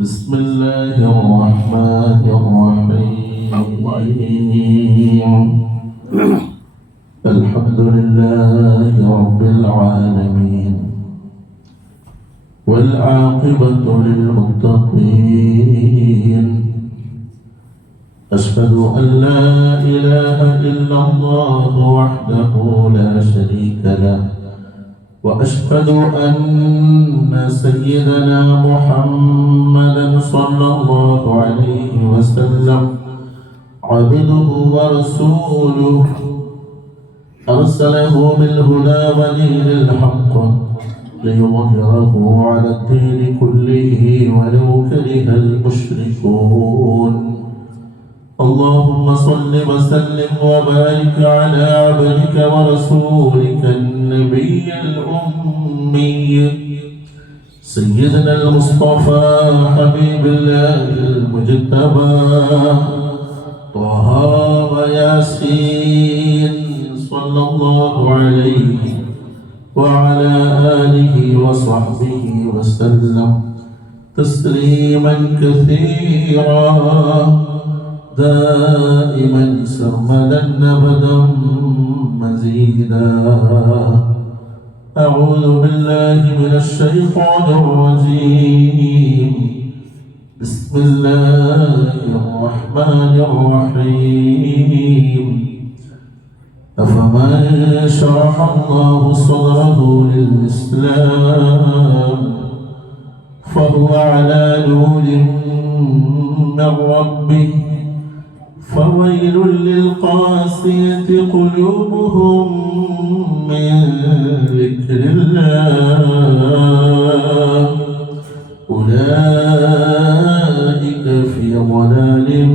بسم الله الرحمن الرحيم الحمد لله رب العالمين والعاقبة للمتقين أشهد أن لا إله إلا الله وحده لا شريك له وأشهد أن سيدنا محمدا صلى الله عليه وسلم عبده ورسوله أرسله بالهدى ودين الحق ليظهره على الدين كله ولو كره المشركون اللهم صل وسلم وبارك على عبدك ورسولك النبي الأمي سيدنا المصطفى حبيب الله المجتبى طه وياسين صلى الله عليه وعلى آله وصحبه وسلم تسليما كثيرا دائما سرمدا أبدا مزيدا أعوذ بالله من الشيطان الرجيم بسم الله الرحمن الرحيم أفمن شرح الله صدره للإسلام فهو على نور من ربه فويل للقاسية قلوبهم من ذكر الله أولئك في ضلال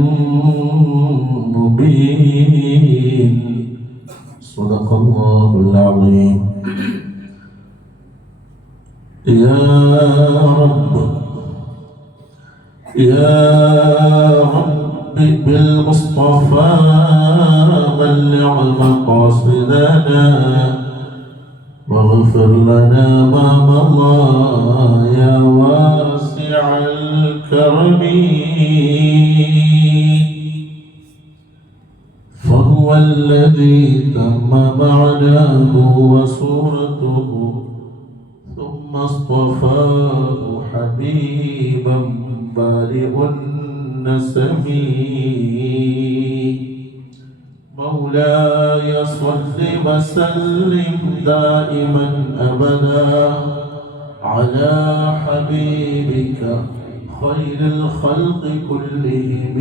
مبين صدق الله العظيم يا رب بالمصطفى بلغ مقاصدنا واغفر لنا ما مضى يا واسع الكرم فهو الذي تم معناه وصورته ثم اصطفاه حبيبا بارئ النسم مولاي صل وسلم دائما أبدا على حبيبك خير الخلق كلهم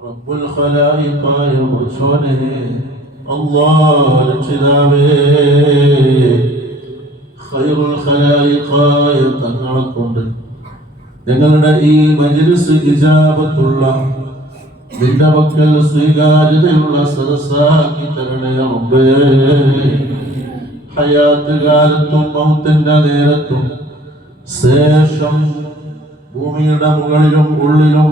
رب الخلائق يرجونه الله രക്ഷിതാവേ ഖൈറുൽ ഖലായിഖായ തങ്ങളെ കൊണ്ട് ഞങ്ങളുടെ ഈ മജ്ലിസ് ഇജാബത്തുള്ള നിന്റെ പക്കൽ സ്വീകാര്യതയുള്ള സദസ്സാക്കി തരണേ റബ്ബേ ഹയാത്ത് കാലത്തും മൗത്തിന്റെ നേരത്തും ശേഷം ഭൂമിയുടെ മുകളിലും ഉള്ളിലും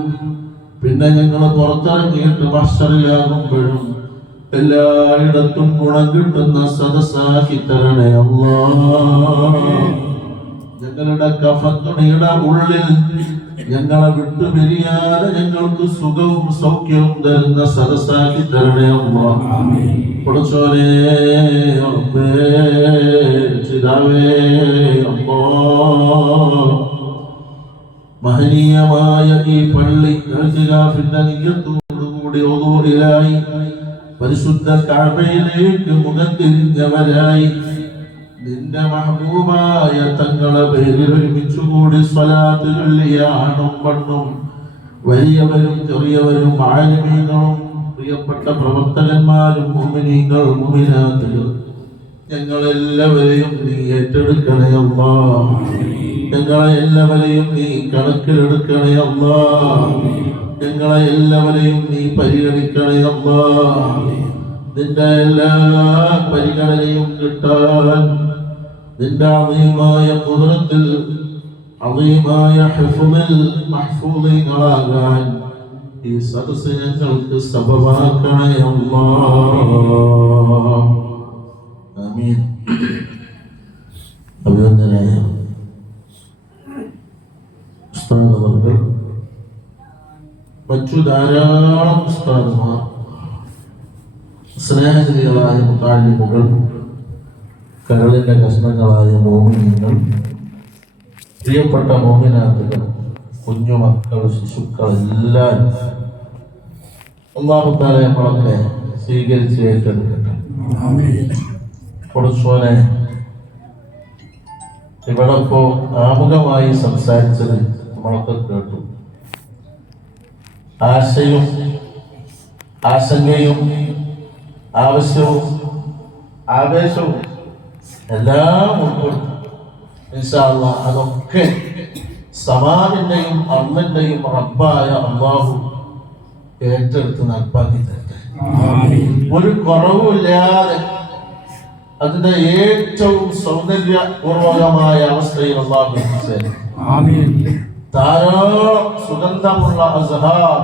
പിന്നെ ഞങ്ങൾ പുറത്തിറങ്ങിയിട്ട് മഹ്ശറിലാകുമ്പോഴും എല്ലായിടത്തും ഗുണം കിട്ടുന്ന സദസ്സാക്കി തരണേ അല്ലാഹ് ഞങ്ങളുടെ കഫത്തുണിയുടെ ഉള്ളിൽ ഞങ്ങളെ വിട്ടുപിരിയാതെ ഞങ്ങൾക്ക് സുഖവും സൗഖ്യവും തരുന്ന സദസ്സാക്കി തരണേ അല്ലാഹ് പടച്ചോനേ റബ്ബേ രക്ഷിതാവേ അല്ലാഹ് മഹനീയമായ ഈ പള്ളി ഇഅ്തികാഫിന്റെ നിയ്യത്തോടുകൂടി ഉദൂറിലായി പരിശുദ്ധ കഅബയിലേക്ക് മുഖം തിരിഞ്ഞവരായി നിന്റെ മഹബൂബായ തങ്ങളെ പേരിൽ ഒരുമിച്ചുകൂടി സ്വലാത്ത് ചൊല്ലിയ ആണും പെണ്ണും വലിയവരും ചെറിയവരും ആലിമീങ്ങളും പ്രിയപ്പെട്ട പ്രവർത്തകന്മാരും മുഅ്മിനീങ്ങളും മുഅ്മിനാത്തുകളും ഞങ്ങളെല്ലാവരെയും നീ ഏറ്റെടുക്കണേ അല്ലാഹ് ഞങ്ങളെ എല്ലാവരെയും നീ കണക്കിലെടുക്കണേ അല്ലാഹ് ഞങ്ങളെ എല്ലാവരെയും നീ പരിഗണിക്കണേ അല്ലാഹ് നിന്റെ എല്ലാ പരിഗണനയും കിട്ടാൻ നിന്റെ അളീമായ ഖുദ്റത്തിൽ അളീമായ ഹിഫ്ളിൽ മഹ്ഫൂളീങ്ങളാകാൻ ഈ സദസ്സ് ഞങ്ങൾക്ക് സബബാക്കണേ അല്ലാഹ് ആമീൻ. അഭിവന്ദനായ മറ്റു ധാരാളം ഉസ്താദുമാർ, സ്നേഹജീവികളായ മുത്താലിമുകൾ, കരളിന്റെ കഷ്ണങ്ങളായ മോമിനികൾ, പ്രിയപ്പെട്ട മോമിനാത്തുകൾ, കുഞ്ഞുമക്കൾ, ശിശുക്കൾ എല്ലാവരും അല്ലാഹു തആല നമ്മളൊക്കെ സ്വീകരിച്ച് ഏറ്റെടുക്കട്ടെ. കൊടുത്തോനെ, ഇവിടെ ഇപ്പോ ആമുഖമായി സംസാരിച്ചത് നമ്മളൊക്കെ കേട്ടു. ആശയും ആശങ്കയും ആവശ്യവും ആവേശവും എല്ലാം ഉൾപ്പെടുത്തും. ഇൻഷാ അല്ലാഹ് അതൊക്കെ സമാനിന്റെയും അള്ളന്റെയും റബ്ബായ അല്ലാഹു ഏറ്റെടുത്ത് നടപ്പാക്കി തരട്ടെ. ഒരു കുറവുമില്ലാതെ അതിന്റെ ഏറ്റവും സൗന്ദര്യപൂർവകമായ അവസ്ഥയിൽ അല്ലാഹു എത്തിച്ചേരും. ധാരാളം സുഗന്ധമുള്ള അസ്ഹാർ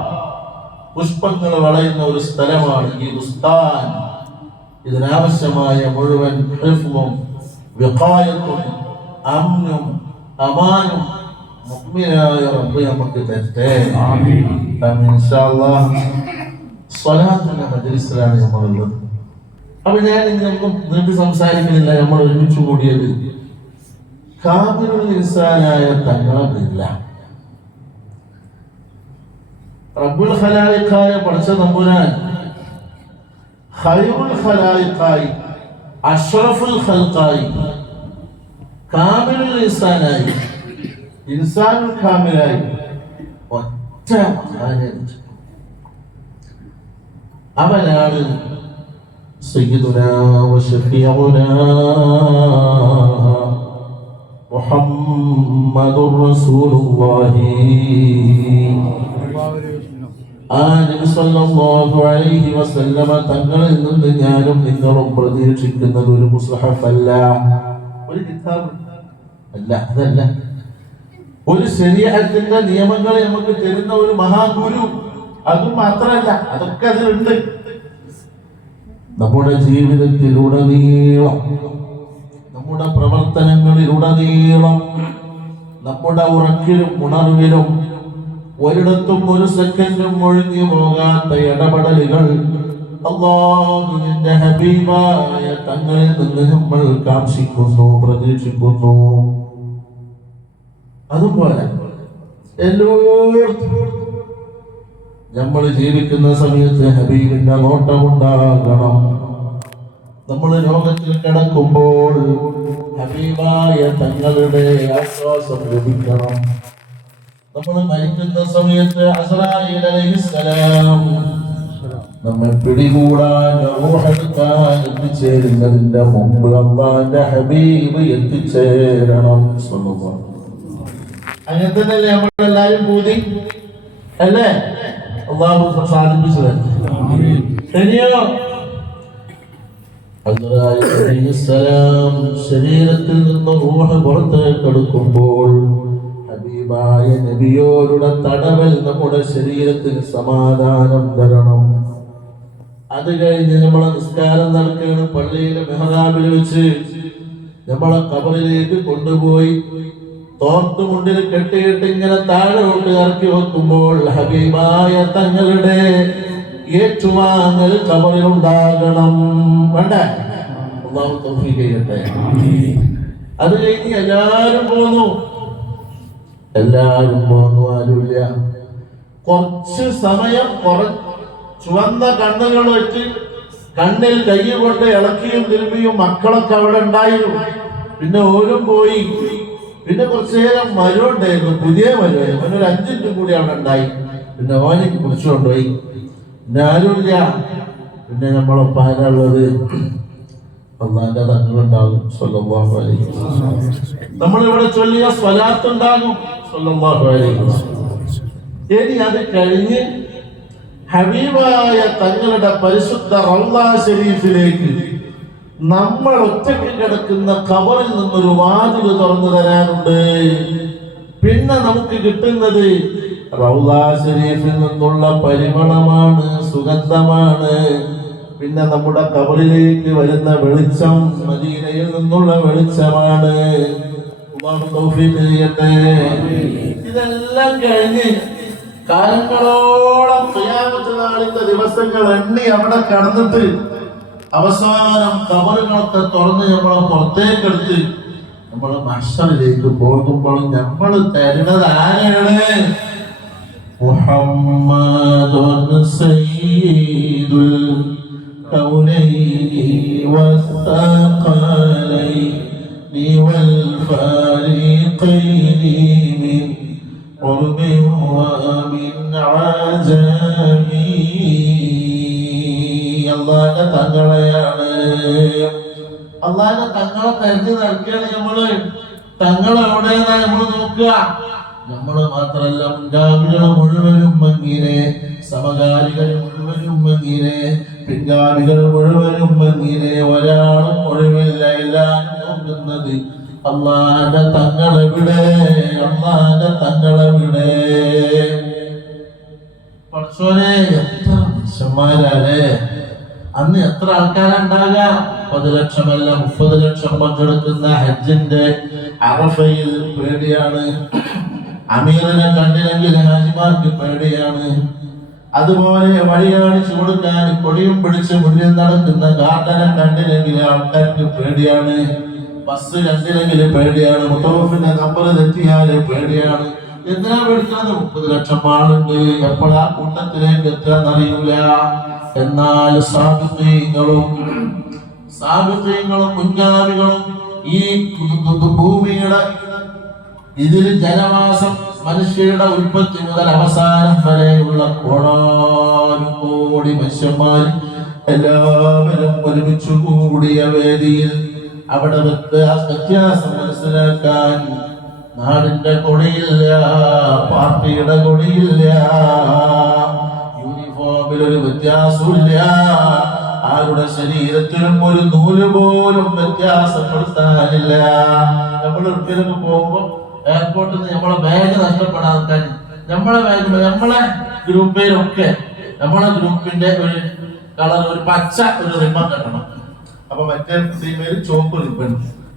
പുഷ്പങ്ങൾ വളയുന്ന ഒരു സ്ഥലമാണ് ഈ ബുസ്താൻ. ഇതിനാവശ്യമായ മുഴുവൻ ഹിഫ്ളും വിഖായത്തും അമ്നും അമാനും മുഅ്മിനായ റബ്ബ് നമുക്ക് തരട്ടെ. ആമീൻ. ഇൻഷാ അല്ലാഹ് സ്വലാത്തിന്റെ മജ്ലിസിലാണ് നമ്മളുള്ളത്. അപ്പൊ ഞാൻ ഇന്നൊന്നും നീട്ടി സംസാരിക്കുന്നില്ല. നമ്മൾ ഒരുമിച്ച് കൂടിയത് കാമിലുൽ ഇൻസാനായ തങ്ങളെ പേരില്ല. റബ്ബുൽ ഖലായിഖായ പടച്ച തമ്പുരാൻ ഖൈറുൽ ഖലായിഖായി അഷ്റഫുൽ ഖൽഖായി കാമിലുൽ ഇൻസാനായി ഇൻസാനുൽ കാമിലായി ഒറ്റ അവനാണ് സയ്യിദുനാ വശഫീഉനാ മുഹമ്മദുർ റസൂലുള്ളാഹി. ആ നബി സല്ലല്ലാഹു അലൈഹി വസല്ലമ തങ്ങളിൽ നിന്ന് ഞാനും നിങ്ങളും പ്രതീക്ഷിക്കുന്നത് ഒരു മുസ്ഹഫ് അല്ല, ഒരു കിതാബ് അല്ല, അതല്ല, ഒരു ശരീഅത്തിന്റെ നിയമങ്ങളെ നമുക്ക് തരുന്ന ഒരു മഹാഗുരു, അതും മാത്രമല്ല, അതൊക്കെ അതിലുണ്ട്. നമ്മുടെ ജീവിതത്തിലുടനീളം, നമ്മുടെ പ്രവർത്തനങ്ങളിലുടനീളം, നമ്മുടെ ഉറക്കിലും ഉണർവിലും ഒരിടത്തും ഒരു സെക്കൻഡും ഒഴിഞ്ഞു പോകാത്ത ഇടപെടലുകൾ അല്ലാഹുവിന്റെ ഹബീബായ തങ്ങളിൽ നിന്ന് നമ്മൾ കാക്ഷിക്കുന്നു, പ്രതീക്ഷിക്കുന്നു. അതുപോലെ എല്ലായിടത്തും നമ്മൾ ജീവിക്കുന്ന സമയത്ത് ഹബീബിന്റെ നോട്ടമുണ്ടാകണം. നമ്മൾ രോഗത്തിൽ കിടക്കുമ്പോൾ ഹബീബായ തങ്ങളുടെ ആശ്വാസം ലഭിക്കണം. നമ്മൾ മരിക്കുന്ന സമയത്ത് അസ്രായീൽ അലൈഹിസ്സലാം നമ്മെ പിടികൂടാൻ റൂഹെടുക്കാൻ എത്തിച്ചേരുന്നതിന്റെ മുമ്പ് അല്ലാഹുവിന്റെ ഹബീബ് എത്തിച്ചേരണം. അങ്ങനെ തന്നെയല്ലേ നമ്മളെല്ലാരും പൂതി അല്ലേ? അല്ലാഹു സാധിപ്പിച്ചു തരും. ഇനിയോ അസ്രായീൽ അലൈഹിസ്സലാം ശരീരത്തിൽ നിന്ന് റൂഹ് പുറത്തേക്ക് എടുക്കുമ്പോൾ ഹബീബായ നബിയോരുടെ തടവൽ നമ്മുടെ ശരീരത്തിന് സമാധാനം തരണം. അത് കഴിഞ്ഞ് നമ്മളെ നിസ്കാരം നടക്കുകയാണ്. പള്ളിയിലെ മെഹ്റാബിൽ വെച്ച് നമ്മളെ ഖബറിലേക്ക് കൊണ്ടുപോയി തോർത്തുമുണ്ടിൽ കെട്ടിയിട്ട് ഇങ്ങനെ താഴോട്ട് ഇറക്കി വെക്കുമ്പോൾ ഹബീബായ തങ്ങളുടെ ഏറ്റുവാങ്ങൽ ഖബറിൽ ഉണ്ടാകണം. വേണ്ട? അല്ലാഹു തൗഫീഖ് ചെയ്യട്ടെ. അത് കഴിഞ്ഞ് എല്ലാവരും പോന്നു. ആരുമില്ല. കുറച്ച് സമയം ചുവന്ന കണ്ണുകൾ വെച്ച് കണ്ണിൽ കൈ കൊണ്ട് ഇളക്കിയും തിരുമ്പിയും മക്കളൊക്കെ അവിടെ ഉണ്ടായിരുന്നു. പിന്നെ ഓരും പോയി. പിന്നെ കുറച്ചു നേരം മരം ഉണ്ടായിരുന്നു, പുതിയ മരം. അവനൊരു 5 മിനിറ്റ് കൂടി അവിടെ ഉണ്ടായി. പിന്നെ ഓനെ കുറിച്ചു കൊണ്ടുപോയി. പിന്നെ ആരുമില്ല. പിന്നെ നമ്മളൊപ്പം ആരാളുള്ളത്? അല്ലാഹുവിന്റെ തങ്ങളുണ്ടാകും സ്വല്ലല്ലാഹു അലൈഹി വസല്ലം. നമ്മളിവിടെ ചൊല്ലിയ സ്വലാത്ത് ഉണ്ടാകും സ്വല്ലല്ലാഹു അലൈഹി വസല്ലം. ഇനി അത് കഴിഞ്ഞ് ഹബീബായ തങ്ങളുടെ പരിശുദ്ധ റൗള ശരീഫിലേക്ക് നമ്മൾ ഒറ്റയ്ക്ക് കിടക്കുന്ന ഖബറിൽ നിന്നൊരു വാതിൽ തുറന്നു തരാനുണ്ട്. പിന്നെ നമുക്ക് കിട്ടുന്നത് റൗള ശരീഫിൽ നിന്നുള്ള പരിമളമാണ്, സുഗന്ധമാണ്. പിന്നെ നമ്മുടെ ഖബറിലേക്ക് വരുന്ന വെളിച്ചം മദീനയിൽ നിന്നുള്ള വെളിച്ചമാണ്. അല്ലാഹു തൗഫീഖ് ചെയ്യട്ടെ. ഇതെല്ലാം കഴിഞ്ഞ് കാലങ്ങളോളം ഖിയാമത്ത് നാളിന്റെ ദിവസങ്ങൾ എണ്ണി അവിടെ കടന്നിട്ട് അവസാനം കബറുകളൊക്കെ തുറന്ന് നമ്മളെ പുറത്തേക്കെടുത്ത് നമ്മൾ മഹ്ശറിലേക്ക് പോകുമ്പോൾ നമ്മൾ തരുന്നത് ആരാണ്? മുഹമ്മദുൻ സയ്യിദുൽ കൗനൈനി വസ്സഖലൈനി വൽ ഫരീഖൈനി മിൻ ഖുർബിൻ വമിൻ അജമി. അല്ലാഹുവിന്റെ തങ്ങളെയാണ്. അല്ലാഹുവിന്റെ തങ്ങളെ തെരഞ്ഞു നടക്കുകയാണ് നമ്മള്. തങ്ങളെവിടെയെന്നാ നമ്മൾ നോക്കുക. നമ്മള് മാത്രല്ല, മുൻഗാമികൾ മുഴുവനും മങ്ങീരെ, സമകാലികൾ മുഴുവനും മങ്ങീരെ, പിൻഗാമികൾ മുഴുവനും മങ്ങീരെ, ഒരാളും ഒഴിവില്ല. എല്ലാരും നോക്കുന്നത് അല്ലാഹുവിന്റെ തങ്ങളെവിടെ, അല്ലാഹുവിന്റെ തങ്ങളെവിടെ. പഠിച്ചോനെ, എത്ര മനുഷ്യന്മാരാണ് അന്ന്! എത്ര ആൾക്കാരുണ്ടാകുക? 30 ലക്ഷമല്ല 30 ലക്ഷം പങ്കെടുക്കുന്ന ഹജ്ജിന്റെ അറഫയിൽ പേടിയാണ്. അമീറിനെ കണ്ടില്ലെങ്കിൽ ഹാജിമാർക്ക് പേടിയാണ്. അതുപോലെ വഴി കാണിച്ചു കൊടുക്കാൻ കൊടിയും പിടിച്ച് മുന്നിൽ നടക്കുന്ന ഗാർഡനെ കണ്ടില്ലെങ്കിൽ ആൾക്കാർക്ക് പേടിയാണ്. ബസ് കണ്ടില്ലെങ്കിൽ പേടിയാണ്. മുത്തവഫിന്റെ നമ്പർ തെറ്റിയാല് പേടിയാണ്. എന്തിനാ പേടിക്കുന്നത്? 30 ലക്ഷം ആളുണ്ട്. എപ്പോഴാ കൂട്ടത്തിലേക്ക് എത്താന്നറിയില്ല. എന്നാൽ സാബിഖീങ്ങളും മുൻഗാമികളും ഈ ഭൂമിയുടെ ഇതിൽ ജനവാസം, മനുഷ്യരുടെ ഉൽപ്പത്തി മുതൽ അവസാനം വരെയുള്ള കോടാനുകോടി മനുഷ്യന്മാർ എല്ലാവരും ഒരുമിച്ചു കൂടിയ വേദിയിൽ അവിടെ വ്യത്യാസം മനസ്സിലാക്കാൻ നാടിന്റെ കൊടിയില്ല, പാർട്ടിയുടെ കൊടിയില്ല, യൂണിഫോമിലൊരു വ്യത്യാസമില്ല, ആരുടെ ശരീരത്തിലും ഒരു നൂല് പോലും വ്യത്യാസപ്പെടുത്താനില്ല. നമ്മൾ ഒരിക്കലും പോകുമ്പോ എയർപോർട്ടിൽ നിന്ന് നമ്മളെ ബാഗ് നഷ്ടപ്പെടാൻ നമ്മളെ ഗ്രൂപ്പിലൊക്കെ നമ്മളെ ഗ്രൂപ്പിന്റെ ഒരു കളർ, ഒരു പച്ച ഒരു റിബൺ കെട്ടണം. അപ്പൊ മറ്റേ ടീമിൽ ചുവപ്പ് റിബൺ,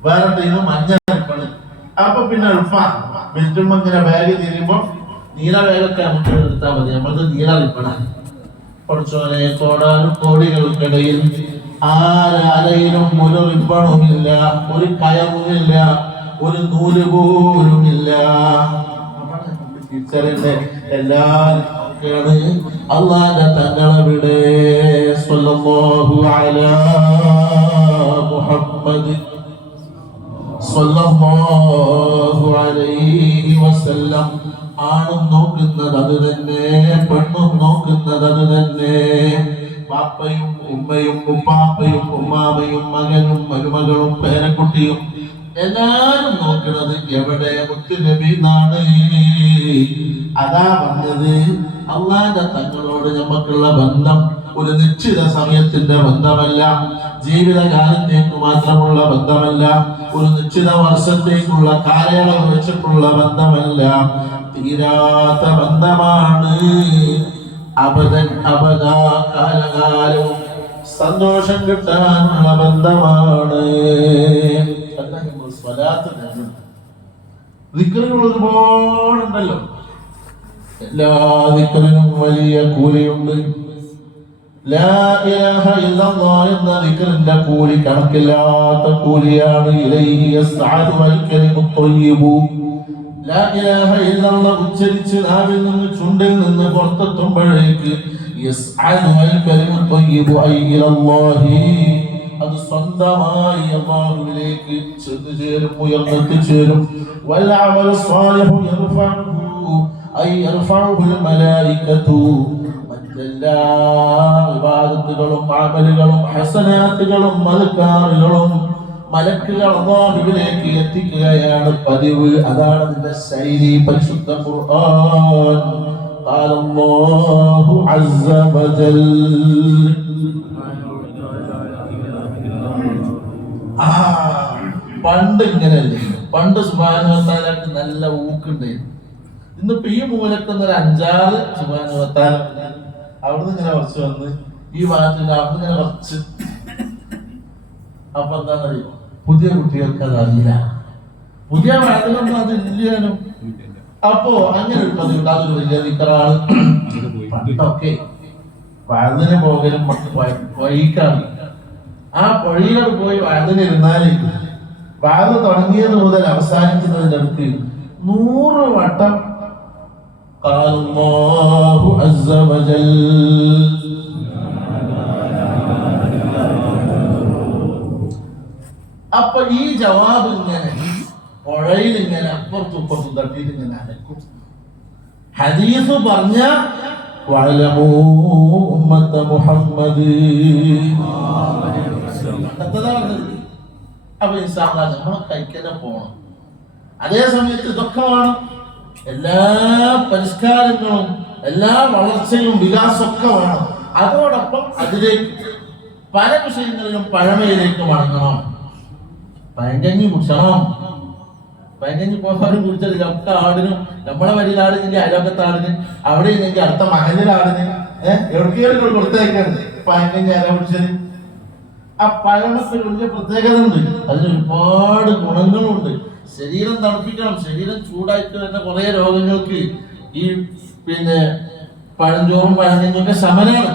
വേറെ ടീം മഞ്ഞ റിബൺ. അപ്പൊ പിന്നെ ബെൽറ്റും ഇങ്ങനെ ബാഗ് തിരിയുമ്പോ നീല ബാഗൊക്കെ നമുക്ക് എടുത്താൽ മതി. നമ്മളത് നീല റിബണാണ്. പഠിച്ചോനെ, കോടാനും കോടികൾക്കിടയിൽ ആരാലയിലും ഒരു റിബണുമില്ല, ഒരു കയറുമില്ല, ഒരു നൂല് പോലുമില്ല. ടീച്ചറിന്റെ എല്ലാവരും അല്ലാഹുവിന്റെ തങ്ങളെവിടെ? സ്വല്ലല്ലാഹു അലാ മുഹമ്മദ് സ്വല്ലല്ലാഹു അലൈഹി വസല്ലം. ആണും നോക്കുന്നത് അത് തന്നെ, പെണ്ണും നോക്കുന്നത് അത് തന്നെ. പാപ്പയും ഉമ്മയും ഉപ്പാപ്പയും ഉമ്മാമയും മകനും മരുമകളും പേരക്കുട്ടിയും എല്ലാരും നോക്കുന്നത് എവിടെ? മുത്തുനബി നാണ്. അതാ പറഞ്ഞത്, അല്ലാഹുവിന്റെ തങ്ങളോട് നമുക്കുള്ള ബന്ധം ഒരു നിശ്ചിത സമയത്തിന്റെ ബന്ധമല്ല, ജീവിതകാലത്തേക്ക് മാത്രമുള്ള ബന്ധമല്ല, ഒരു നിശ്ചിത വർഷത്തേക്കുള്ള കാലയളവ് വെച്ചിട്ടുള്ള ബന്ധമല്ല, തീരാത്ത ബന്ധമാണ്. അബദൻ അബദാ, കാലകാലവും സന്തോഷം കിട്ടാനുള്ള ബന്ധമാണ്. ദിക്റുകൾ ഒരുപാടുണ്ടല്ലോ. എല്ലാ ദിക്റിനും വലിയ കൂലിയുണ്ട്. ലാ ഇലാഹ ഇല്ലല്ലാഹ് എന്ന ദിക്റിന്റെ കൂലി കണക്കില്ലാത്ത കൂലിയാണ്. ഇലൈഹി യസ്അദു വൽ കലിമുത് ത്വയ്യിബു. ലാ ഇലാഹ ഇല്ലല്ലാഹ് ഉച്ചരിച്ച് നാവിൽ നിന്ന് ചുണ്ടിൽ നിന്ന് പുറത്തെത്തുമ്പോഴേക്ക് യസ്അദു വൽ കലിമുത് ത്വയ്യിബു ഐ ഇലല്ലാഹി, അത് സ്വന്തമായി അല്ലാഹുവിലേക്ക് ചെന്നു ചേരും, ഉയർന്നെത്തിച്ചേരും. വൽ അമലു സ്വാലിഹു യർഫഉഹു ഐ യർഫഉൽ മലായികതു. മറ്റെല്ലാ ഇബാദത്തുകളും അമലുകളും ഹസനാത്തുകളും അദ്കാറുകളും മലക്കുകൾ അല്ലാഹുവിലേക്ക് എത്തിക്കുകയാണ് പതിവ്. അതാണ് അതിന്റെ ശൈലി. പരിശുദ്ധ ഖുർആൻ ഖാല അല്ലാഹു അസ്സ വജൽ. പണ്ട് ഇങ്ങനെയല്ലേ? പണ്ട് സുബ്ഹാനഹു വ തആലക്ക് നല്ല ഊക്കുണ്ടായിരുന്നു. ഇന്നിപ്പോ ഈ മൂലക്കുന്ന ഒരു 5-6 സുബ്ഹാനഹു വ തആല അവിടുന്ന് ഇങ്ങനെ കുറച്ച് വന്ന് ഈ ഭാഗത്തിന്റെ അവിടുന്ന് ഇങ്ങനെ കുറച്ച്. അപ്പൊ എന്താണെന്നറിയോ? പുതിയ കുട്ടികൾക്ക് അത് അറിയില്ല. പുതിയ ഭാഗത്തിലൊന്നും അത് ഇല്ലാനും അപ്പോ അങ്ങനെ ഒരു പതിവുണ്ട്, അതൊരു വലിയ ദിക്റാണ്. പണ്ടൊക്കെ വഴുതിന് പോകലും വഴിക്കാണ്. ആ വഴിയിലോട് പോയി വഴുതിനിരുന്നാല് വഴുത് തുടങ്ങിയത് മുതൽ അവസാനിക്കുന്നതിന്റെ അടുത്ത് 100 വട്ടം അല്ലാഹു അസ്സ വജൽ. അപ്പൊ ഈ ജവാബ് ഇങ്ങനെ പുഴയിൽ ഇങ്ങനെ അപ്പുറത്തും ഇപ്പുറത്തും തട്ടിയിട്ട് ഇങ്ങനെ അനക്കും. ഹദീസ് പറഞ്ഞ വഅലമൂ ഉമ്മത മുഹമ്മദ്. അപ്പൊ ഇൻഷാല്ലാ നമ്മളെ കൈക്കന്നെ പോണം. അതേ സമയത്ത് ഇതൊക്കെ വേണം, എല്ലാ പരിഷ്കാരങ്ങളും എല്ലാ വളർച്ചയും വികാസമൊക്കെ വേണം. അതോടൊപ്പം അതിലേക്ക് പല വിഷയങ്ങളിലും പഴമയിലേക്ക് മടങ്ങണം. പഴങ്കഞ്ഞി കുടിക്കണം. പഴങ്കഞ്ഞി പോകാനും കുടിച്ചതില്ല ഒക്കെ ആടിനും, നമ്മളെ വരിയിൽ ആടിനെങ്കിൽ അയലോക്കത്തെ ആടിന്, അവിടെ ഇല്ലെങ്കിൽ അടുത്ത മഹലിൽ ആടിന്, എവിടേക്കും കൊടുത്തേക്കാണ് പഴങ്കഞ്ഞി ആരാ കുടിച്ചത്. ആ പഴമക്ക് വലിയ പ്രത്യേകത ഉണ്ട്, അതിന് ഒരുപാട് ഗുണങ്ങളുണ്ട്. ശരീരം തണുപ്പിക്കണം, ശരീരം ചൂടായിട്ട് വരുന്ന കുറെ രോഗങ്ങൾക്ക് ഈ പഴഞ്ചോറും പഴങ്കഞ്ഞും ഒക്കെ ശമനാണ്.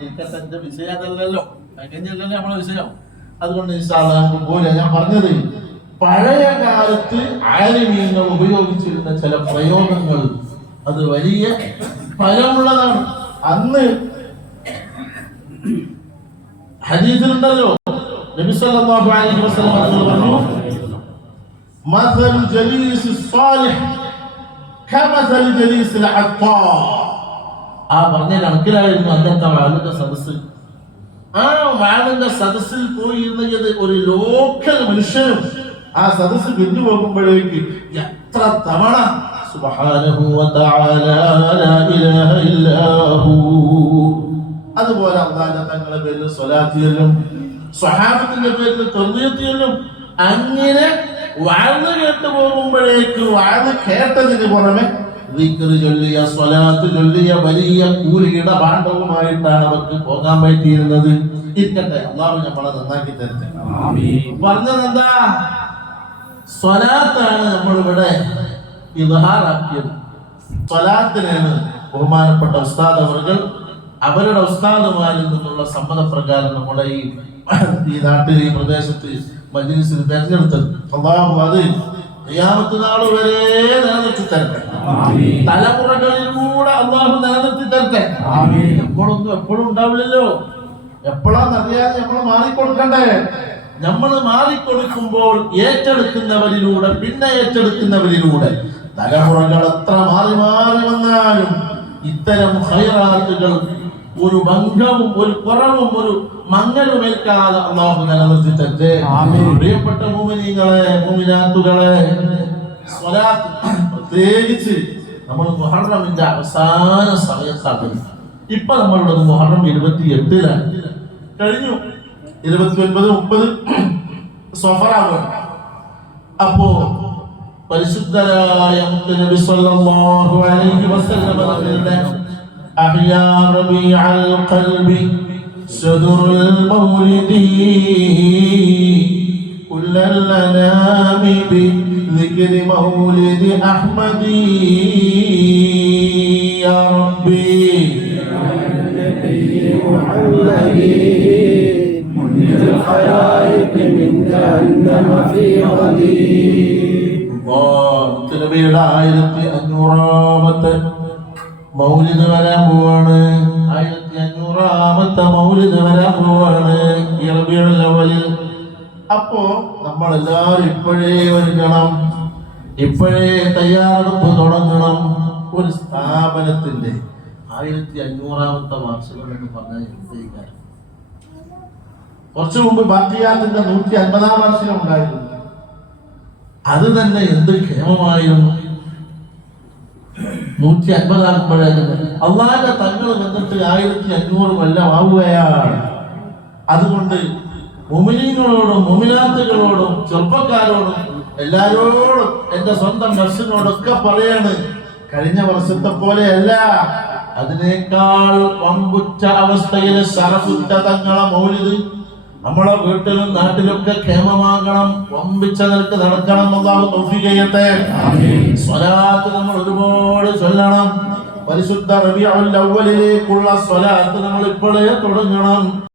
ഇരിക്കത്തെ വിഷയം അതല്ലല്ലോ, പഴങ്കഞ്ഞല്ലേ നമ്മളെ വിഷയം. അതുകൊണ്ട് പോലെ ഞാൻ പറഞ്ഞത്, പഴയ കാലത്ത് ആലിമീങ്ങൾ ഉപയോഗിച്ചിരുന്ന ചില പ്രയോഗങ്ങൾ അത് വലിയ ഫലമുള്ളതാണ്. അന്ന് ഹദീസിലുണ്ടല്ലോ, നബി സല്ലല്ലാഹു അലൈഹി വസല്ലം പറഞ്ഞു, മസൽ ജലീസ് സാലിഹ് കമസൽ ജലീസിൽ അത്താ. ആ പറഞ്ഞ കണക്കിലായിരുന്നു അന്നത്തെ വാലിന്റെ സദസ്സ്. ആ വാലിന്റെ സദസ്സിൽ പോയിരുന്നത് ഒരു ലോക്കൽ മനുഷ്യനും ആ സദസ്സ് പിരിഞ്ഞു പോകുമ്പോഴേക്ക് എത്ര തവണ സുബ്ഹാനഹു വ തആല ലാ ഇലാഹ ഇല്ലാഹു, അതുപോലെ അല്ലാഹുവിന്റെ തങ്ങളുടെ പേരിൽ സ്വലാത്ത് ചൊല്ലും, സ്വഹാബത്തിന്റെ പേരിൽ തർബീയത്ത് ചൊല്ലും. അങ്ങനെ വാഴ്ന്ന് കേട്ട് പോകുമ്പോഴേക്ക് വാഴ്ന്ന് കേട്ടതിന് പുറമെ ദിക്റ് ചൊല്ലിയ സ്വലാത്ത് ചൊല്ലിയ വലിയ കൂലിയുടെ ഭാണ്ഡവുമായിട്ടാണ് അവർക്ക് പോകാൻ പറ്റിയിരുന്നത്. ഇരിക്കട്ടെ, അല്ലാഹു നമ്മളെ നന്നാക്കി തരട്ടെ. പറഞ്ഞതെന്താ? സ്വലാത്താണ് നമ്മളിവിടെ ഇദ്ഹാറാക്കിയത്. സ്വലാത്തിനാണ് ബഹുമാനപ്പെട്ട ഉസ്താദ് അവர்கள் അവരുടെ ഉസ്താദുമാരിൽ നിന്നുള്ള സമ്മതപ്രകാരം നമ്മുടെ ഈ നാട്ടിൽ ഈ പ്രദേശത്ത് മജ്‌ലിസിൽ തെരഞ്ഞെടുത്തത്. അല്ലാഹു അത് ഖിയാമത്ത് നാൾ വരെ നിലനിർത്തി തരട്ടെ. തലമുറകളിലൂടെ അല്ലാഹു നിലനിർത്തി തരട്ടെ. നമ്മളൊന്നും എപ്പോഴും ഉണ്ടാവില്ലല്ലോ, എപ്പോഴാന്നറിയാതെ നമ്മൾ മാറിക്കൊടുക്കണ്ടേ. നമ്മൾ മാറിക്കൊടുക്കുമ്പോൾ ഏറ്റെടുക്കുന്നവരിലൂടെ പിന്നെ ഏറ്റെടുക്കുന്നവരിലൂടെ തലമുറകൾ എത്ര മാറി മാറി വന്നാലും ഇത്തരം ഖൈറാത്തുകൾ ഒരു ഭംഗവും ഒരു കുറവും ഒരു മങ്ങലും ഏൽക്കാതെ അല്ലാഹു നിലനിർത്തി തരട്ടെ. പ്രിയപ്പെട്ട മുഅ്മിനീങ്ങളെ, മുഅ്മിനാത്തുകളെ, സ്വലാത്ത് പ്രത്യേകിച്ച് നമ്മൾ മുഹറമിന്റെ അവസാന സമയത്താണ്. ഇപ്പൊ നമ്മളുള്ളത് മുഹറം 28-ലാണ്. കഴിഞ്ഞു 29-30 സഫറാകും. അപ്പോ പരിശുദ്ധരായ നബി സല്ലല്ലാഹു അലൈഹി വസല്ലം തങ്ങളുടെ അഹ്യാ റബീഅൽ ഖൽബി സദറുൽ മൗലിദി കുല്ലൽ അനാമി ബിദിക്രി മൗലിദി അഹ്മദി യാ റബ്ബി منذ الخلائق من جهنم في غدي. നബിയുടെ 1500-ാമത്തെ മൗലിദ് വരാൻ പോവാണ്. 1500-ാമത്തെ മൗലിദ് വരാൻ പോവാണ് ഈ റബീഉൽ അവ്വലിൽ. അപ്പോ നമ്മൾ എല്ലാവരും ഇപ്പോഴേ ഒരുങ്ങണം, ഇപ്പോഴേ തയ്യാറെടുപ്പ് തുടങ്ങണം. ഒരു സ്ഥാപനത്തിന്റെ 1500-ാമത്തെ വാർഷികം എന്ന് പറഞ്ഞാൽ എന്ത്? കുറച്ചു മുമ്പ് ബാക്കിയാത്തിന്റെ 150-ാം വാർഷികം ഉണ്ടായിരുന്നു. അത് തന്നെ എന്ത് ക്ഷേമമായിരുന്നു. 150-ആകുമ്പോഴേക്കും അള്ളാന്റെ തങ്ങൾ വന്നിട്ട് 1500 കൊല്ലം ആവുകയാണ്. അതുകൊണ്ട് മുഅ്മിനീങ്ങളോടും മുഅ്മിനാത്തുകളോടും ചെറുപ്പക്കാരോടും എല്ലാരോടും എന്റെ സ്വന്തം നഫ്സിനോടൊക്കെ പറയാണ്, കഴിഞ്ഞ വർഷത്തെ പോലെയല്ല, അതിനേക്കാൾ വമ്പുറ്റ അവസ്ഥയിൽ ശറഫുറ്റ തങ്ങളെ മൗലിദ് നമ്മളെ വീട്ടിലും നാട്ടിലൊക്കെ ക്ഷേമമാകണം, വമ്പിച്ച നിലക്ക് നടക്കണം. അല്ലാഹു തൗഫീഖ് ചെയ്യട്ടെ. സ്വലാത്ത് നമ്മൾ തുടങ്ങണം. പരിശുദ്ധ റബീഉൽ അവ്വലിലേക്കുള്ള സ്വലാത്ത് നമ്മൾ ഇപ്പോഴേ തുടങ്ങണം.